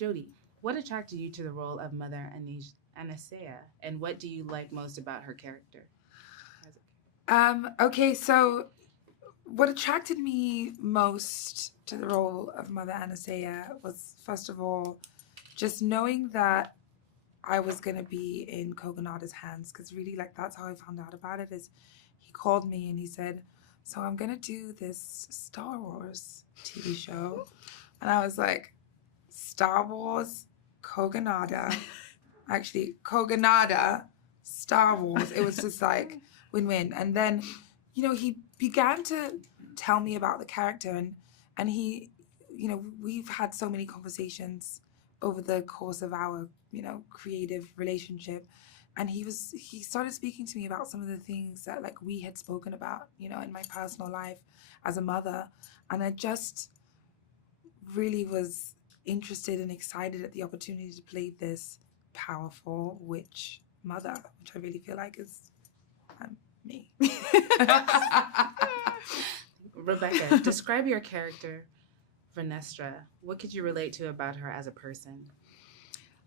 Jodie, what attracted you to the role of Mother Aniseya, and what do you like most about her character? As Okay, so what attracted me most to the role of Mother Aniseya was, first of all, just knowing that I was going to be in Kogonada's hands, because really, like, that's how I found out about it, is he called me and he said, so I'm going to do this Star Wars TV show. And I was like, Star Wars, Kogonada, actually, Kogonada, Star Wars. It was just like win-win. And then, he began to tell me about the character, and he, we've had so many conversations over the course of our, creative relationship. And he started speaking to me about some of the things that like we had spoken about, in my personal life as a mother. And I just really was interested and excited at the opportunity to play this powerful witch mother, which I really feel like is me. Rebecca, describe your character, Vernestra. What could you relate to about her as a person?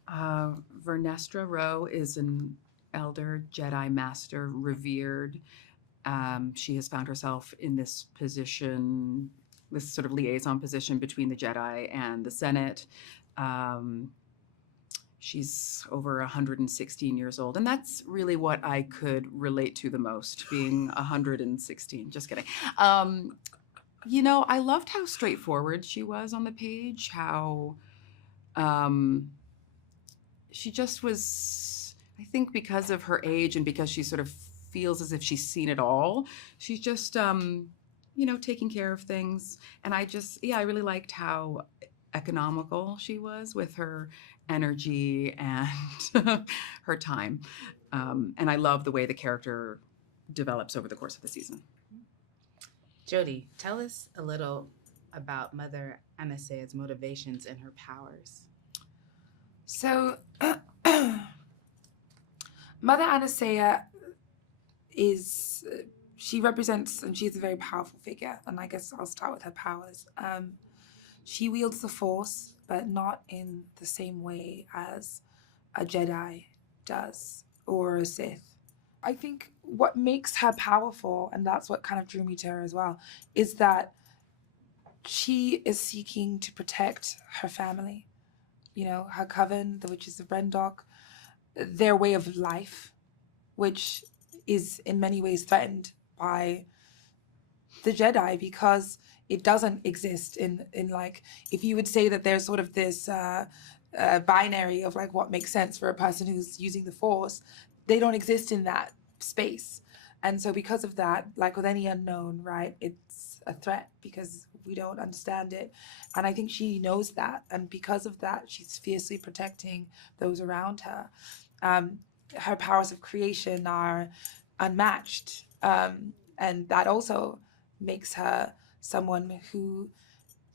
Vernestra Rwoh is an elder Jedi master, revered. She has found herself in this position, this sort of liaison position between the Jedi and the Senate. She's over 116 years old. And that's really what I could relate to the most, being 116. Just kidding. I loved how straightforward she was on the page, how she just was, I think because of her age and because she sort of feels as if she's seen it all, she's just, taking care of things. And I really liked how economical she was with her energy and her time. And I love the way the character develops over the course of the season. Jodie, tell us a little about Mother Aniseya's motivations and her powers. So, Mother Aniseya she represents, and she's a very powerful figure, and I guess I'll start with her powers. She wields the Force, but not in the same way as a Jedi does, or a Sith. I think what makes her powerful, and that's what kind of drew me to her as well, is that she is seeking to protect her family. Her coven, the Witches of Brendok, their way of life, which is in many ways threatened by the Jedi because it doesn't exist in like, if you would say that there's sort of this binary of like what makes sense for a person who's using the Force, they don't exist in that space. And so because of that, like with any unknown, right, it's a threat because we don't understand it. And I think she knows that. And because of that, she's fiercely protecting those around her. Her powers of creation are unmatched. And that also makes her someone who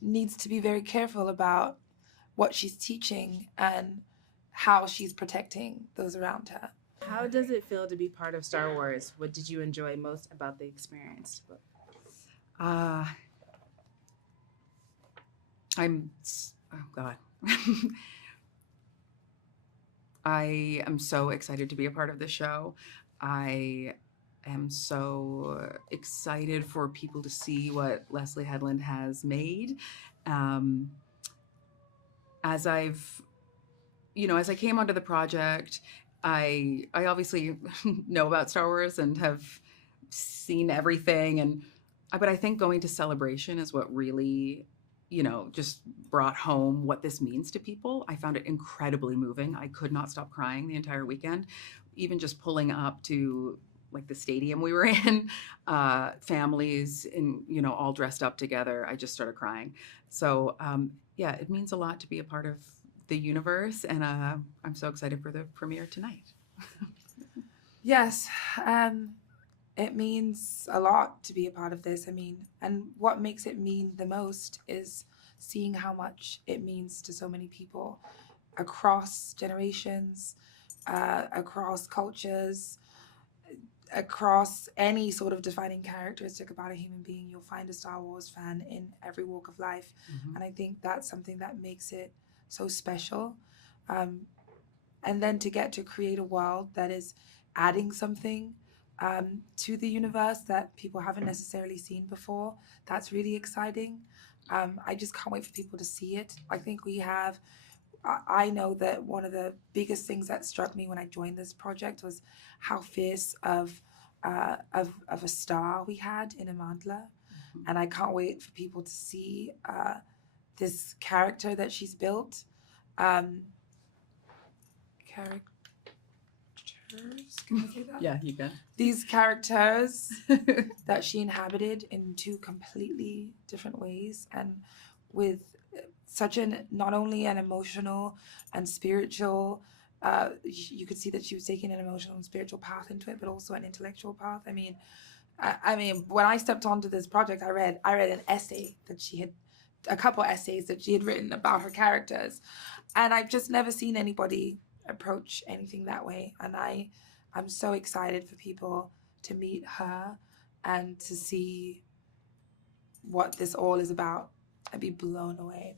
needs to be very careful about what she's teaching and how she's protecting those around her. How does it feel to be part of Star Wars? What did you enjoy most about the experience? Oh God. I am so excited to be a part of this show. I am so excited for people to see what Leslie Headland has made. As I came onto the project, I obviously know about Star Wars and have seen everything, but I think going to Celebration is what really, just brought home what this means to people. I found it incredibly moving. I could not stop crying the entire weekend, even just pulling up to like the stadium we were in, families in, all dressed up together. I just started crying. So it means a lot to be a part of the universe, and I'm so excited for the premiere tonight. Yes, it means a lot to be a part of this. And what makes it mean the most is seeing how much it means to so many people across generations, across cultures, across any sort of defining characteristic about a human being. You'll find a Star Wars fan in every walk of life. Mm-hmm. And I think that's something that makes it so special. And then to get to create a world that is adding something to the universe that people haven't necessarily seen before, that's really exciting. I just can't wait for people to see it. I think I know that one of the biggest things that struck me when I joined this project was how fierce of a star we had in Amandla. And I can't wait for people to see this character that she's built. Characters, can I say that? Yeah, you can. These characters that she inhabited in two completely different ways, and with such not only an emotional and spiritual, you could see that she was taking an emotional and spiritual path into it, but also an intellectual path. I mean, when I stepped onto this project, I read an essay that she had, a couple essays that she had written about her characters, and I've just never seen anybody approach anything that way. And I'm so excited for people to meet her and to see what this all is about and be blown away.